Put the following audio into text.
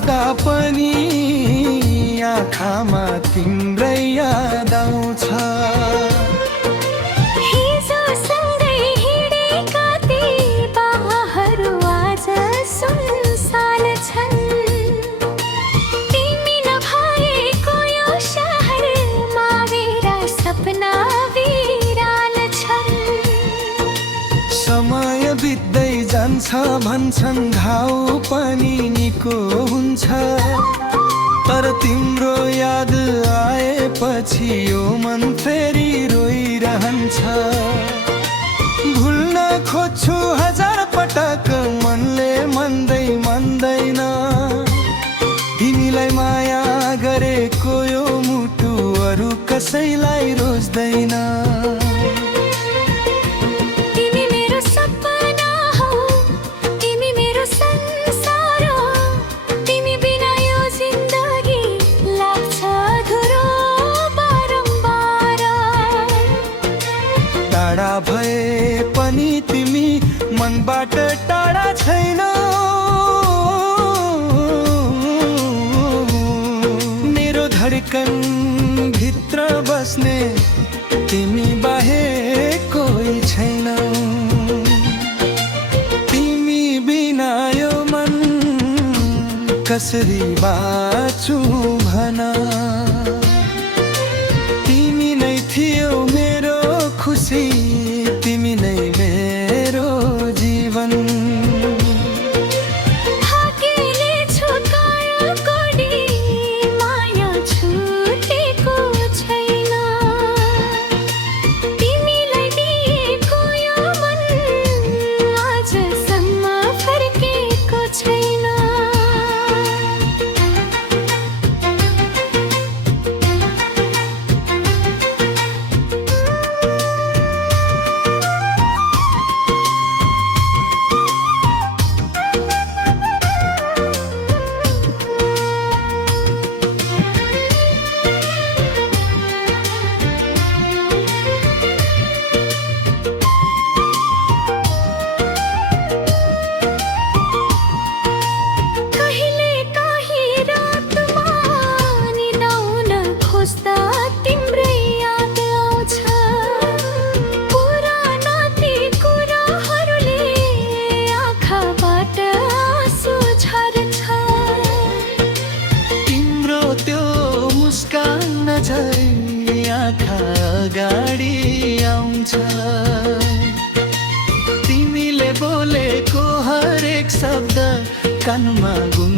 सोच्दा पनि आँखामा तिम्रै याद आउँछ। हिजो सँगै हिँडेका ती बाहहरू आज सुनसान छन्। तिमी नभएको यो शहरमा मेरा सपना वीरान छन्। समय बित्दै जान्छ भन्छन् घाउ पनि निको हुन्छ, तर तिम्रो याद आएपछि यो मन फेरि रोइरहन्छ। भुल्न खोज्छु हजार पटक मनले मान्दैन, तिमीलाई माया गरेको यो मुटु अरू कसैलाई रोज्दैन। टाढा भए पनि तिमी मनबाट टाढा छैनौ। मेरो धडकन भित्र बस्ने तिमी बाहेक कोही छैनौ। तिमी बिना यो मन कसरी बाँचु भन। तिमी नै थियौ मेरो खुसी, तिमी नै मेरो जीवन। थाकेले छुटायो कोडी माया छुटेको छैन। तिमीलाई दिएको यो मन आजसम्म फर्केको छैन। आँखा अगाडि आउँछ। तिमीले बोलेको हरेक शब्द कानमा गुन